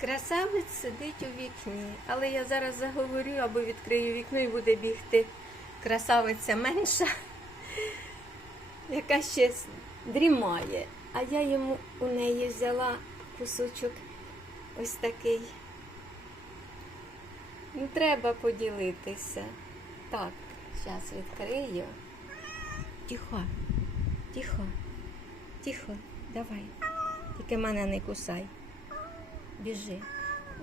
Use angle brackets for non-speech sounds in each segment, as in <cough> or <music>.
Красавець сидить у вікні, але я зараз заговорю або відкрию вікно і буде бігти красавиця менша, яка ще дрімає. А я йому у неї взяла кусочок ось такий. Ну, треба поділитися. Так, зараз відкрию. Тихо, тихо, тихо, давай. Тільки мене не кусай. Біжи.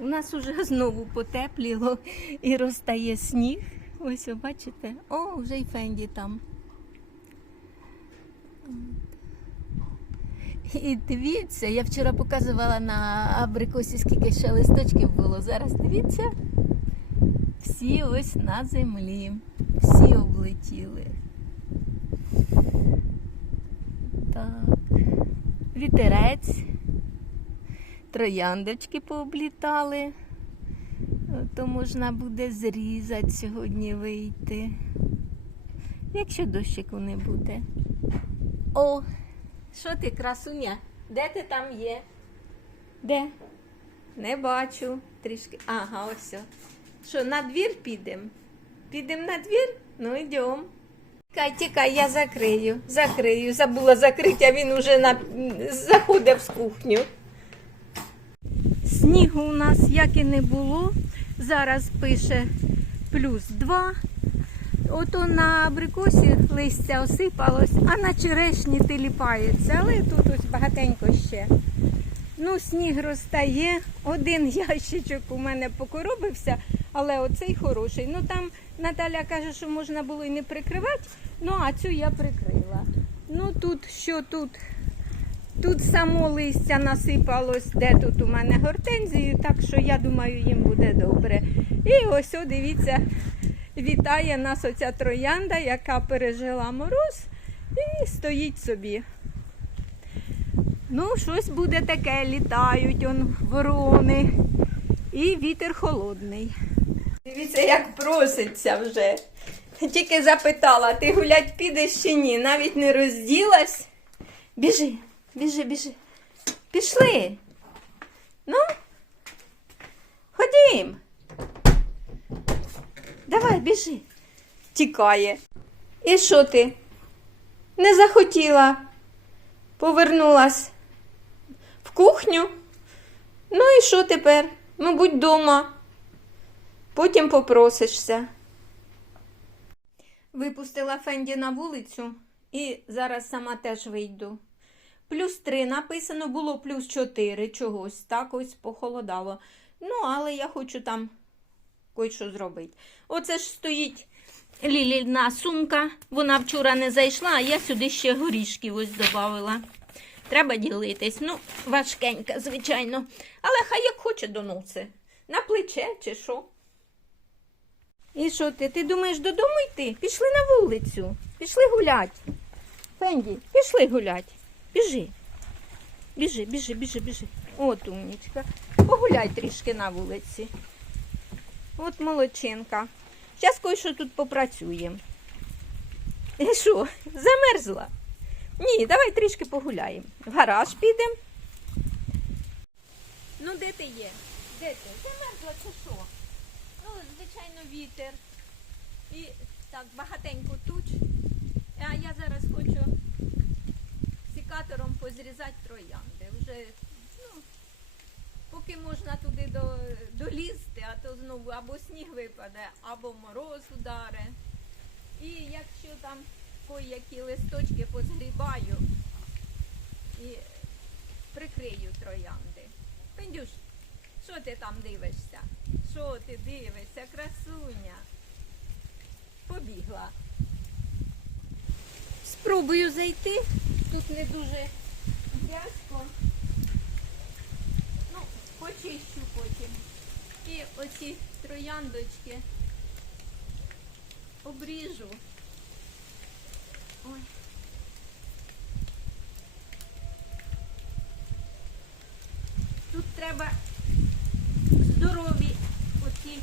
У нас уже <laughs> знову потепліло і розтає сніг. Ось, ви бачите? О, вже й Фенді там. І дивіться, я вчора показувала на абрикосі, скільки ще листочків було. Зараз дивіться. Всі ось на землі. Всі облетіли. Так. Вітерець. Трояндочки пооблітали. То можна буде зрізати сьогодні вийти. Якщо дощику не буде. О, що ти, красуня? Де ти там є? Де? Не бачу. Трішки. Ага, ось. Що, на двір підемо? Підемо на двір? Ну, йдемо. Тікай, тікай, я закрию. Закрию. Забула закрити, а він уже на... заходив з кухню. Снігу у нас як і не було. Зараз пише плюс 2. Ото на абрикосі листя осипалось, а на черешні тиліпається, але тут ось багатенько ще. Ну, сніг розтає. Один <laughs> ящичок у мене покоробився, але оцей хороший. Ну там Наталя каже, що можна було і не прикривати, ну а цю я прикрила. Ну тут що тут? Тут само листя насипалось, де тут у мене гортензію, так що я думаю, їм буде добре. І ось, о, дивіться, вітає нас оця троянда, яка пережила мороз і стоїть собі. Ну, щось буде таке, літають он ворони. І вітер холодний. Дивіться, як проситься вже. Тільки запитала, ти гулять підеш чи ні? Навіть не розділась. Біжи, біжи, біжи. Пішли. Ну, ходім. Давай, біжи. Тікає. І що ти? Не захотіла? Повернулась в кухню. Ну і що тепер? Мабуть, дома. Потім попросишся. Випустила Фенді на вулицю і зараз сама теж вийду. Плюс три написано, було плюс чотири чогось. Так ось похолодало. Ну, але я хочу там кое-що зробити. Оце ж стоїть ліліна сумка. Вона вчора не зайшла, а я сюди ще горішків ось додавала. Треба ділитись. Ну, важкенька, звичайно. Але хай як хоче доноси. На плече чи що. І що ти? Ти думаєш додому йти? Пішли на вулицю. Пішли гулять. Фенді, пішли гулять. Біжи. Біжи, біжи, біжи, біжи. От умнічка. Погуляй трішки на вулиці. От молодчинка. Зараз кое-що тут попрацюємо. І що, замерзла? Ні, давай трішки погуляємо. В гараж підемо. Ну, де ти є? Де ти? Замерзла чи що? Ну, звичайно, вітер. І так, багатенько туч. А я зараз хочу сікатором позрізати троянди. Вже, ну, поки можна туди до, долізти, а то знову або сніг випаде, або мороз ударе. І якщо там кої-які листочки позгрібаю і прикрию троянди. Пендюш, що ти там дивишся? Що ти дивишся, красуня? Побігла. Спробую зайти. Тут не дуже в'язко. Ну, почищу потім. І оці трояндочки обріжу. Ой. Тут треба здорові оці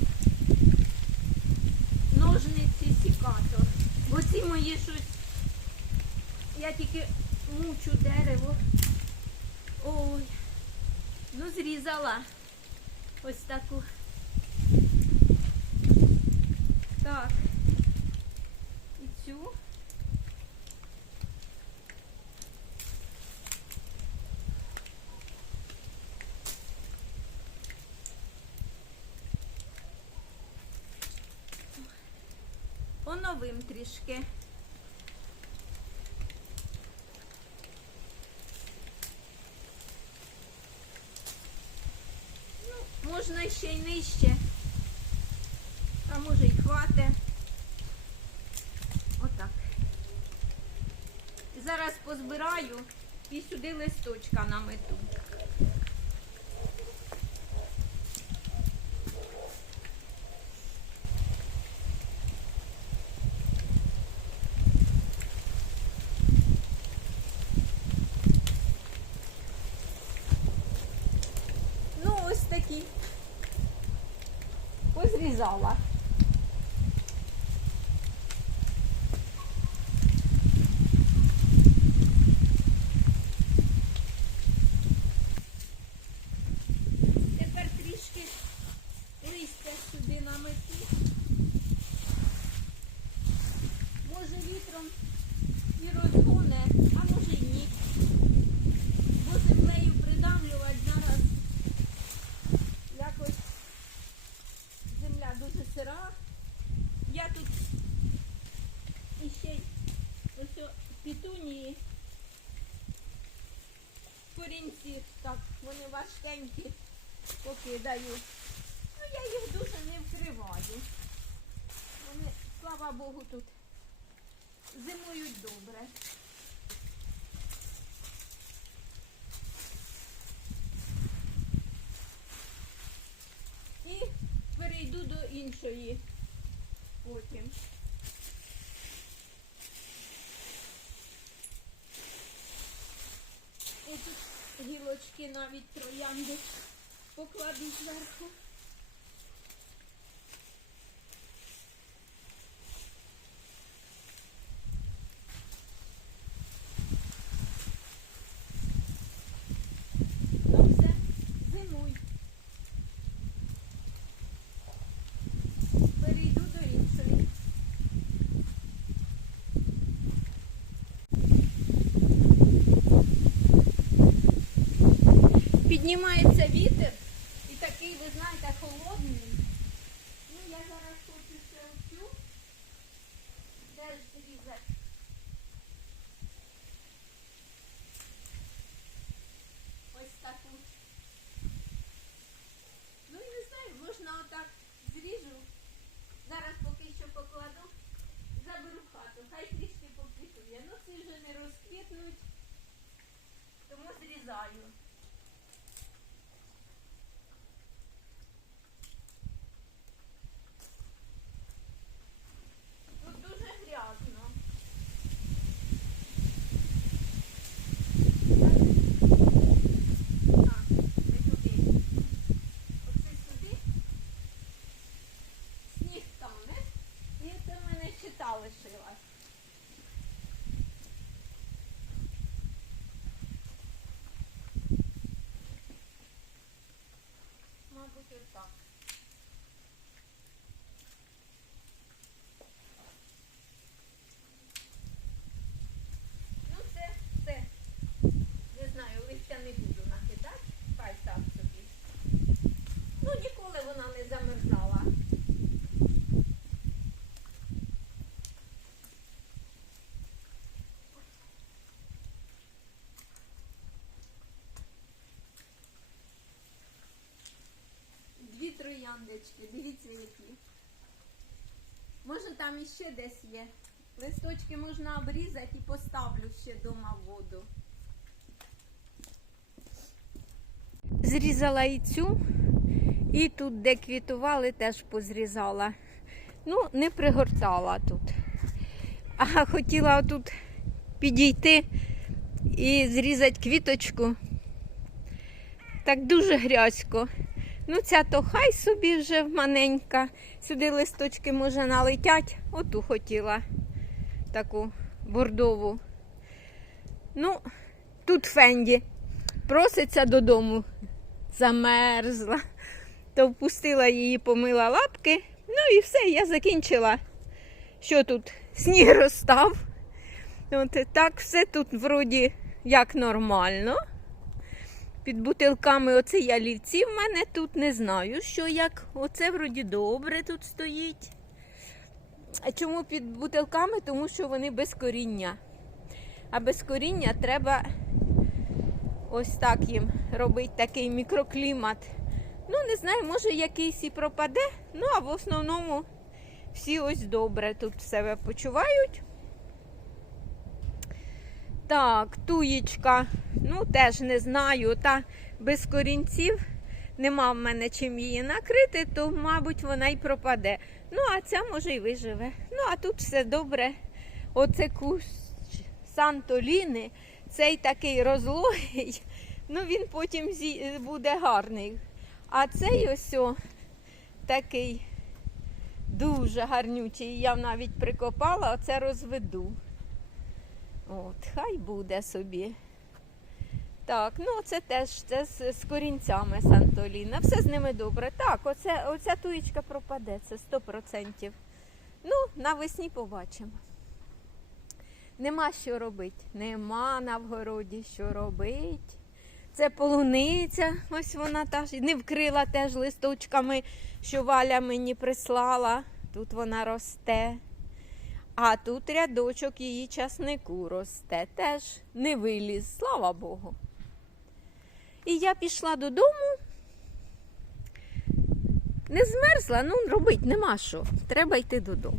ножниці сікатор. Бо ці мої щось. Я тільки мучу дерево. Ой. Ну, зрізала. ось таку. Так. І цю. Оновим трішки. Ще й нижче. А може й хвате. Отак. Зараз позбираю і сюди листочка намету. Ну, ось такі. Позрізала. Тепер трішки листя сюди намету. Може вітром і розгоне, а може й ні. Бо землею придавлювати зараз якось земля дуже сира. Я тут іще й ось о пітунії корінці, так, вони важкенькі покидаю. Ну я їх дуже не вкриваю. Вони, слава Богу, тут зимують добре. І перейду до іншої потім. І тут гілочки навіть троянди покладу зверху. Ну все, зимуй. Перейду до іншої. Піднімається вітер і такий, ви знаєте, холодний. Ну, я зараз хочу ще оцю теж зрізати. Ось таку. Ну, не знаю, можна отак зріжу. Зараз поки що покладу, заберу хату. Хай трішки поквітує. Ну, ці вже не розквітнуть, тому зрізаю. Тут дуже грязно. А, не туди. Оце сюди. Сніг тане. І це в мене щита лишилась. Мабуть, отак. Ну це, це. Не знаю, листя не буду накидати. Хай так собі. Ну ніколи вона не замерзала. Дві трояндочки, дивіться які. Може там іще десь є. Листочки можна обрізати і поставлю ще дома в воду. Зрізала і цю, і тут, де квітували, теж позрізала. Ну, не пригортала тут. А хотіла тут підійти і зрізати квіточку. Так дуже грязько. Ну, ця то хай собі вже маленька. Сюди листочки може налетять. Оту хотіла таку бордову. Ну, тут Фенді проситься додому. Замерзла. То впустила її, помила лапки. Ну і все, я закінчила. Що тут? Сніг розстав. От так, все тут вроді як нормально. Під бутилками оце ялівці в мене тут не знаю, що як. Оце вроді добре тут стоїть. А чому під бутилками? Тому що вони без коріння. А без коріння треба ось так їм робити такий мікроклімат. Ну, не знаю, може якийсь і пропаде. Ну, а в основному всі ось добре тут себе почувають. Так, туєчка, ну теж не знаю, та без корінців нема в мене чим її накрити, то, мабуть, вона й пропаде. Ну, а ця може й виживе. Ну, а тут все добре. Оце кущ Сантоліни, цей такий розлогий, ну він потім буде гарний. А цей ось о, такий дуже гарнючий. Я навіть прикопала, оце розведу. От, хай буде собі. Так, ну це теж це з, з корінцями Сантоліна. Все з ними добре. Так, оце, оця туєчка пропаде, це 100%. Ну, навесні побачимо. Нема що робити. Нема на вгороді що робити. Це полуниця, ось вона та ж не вкрила теж листочками, що Валя мені прислала. Тут вона росте. А тут рядочок її часнику росте. Теж не виліз, слава Богу. І я пішла додому. Не змерзла, ну робить нема що. Треба йти додому.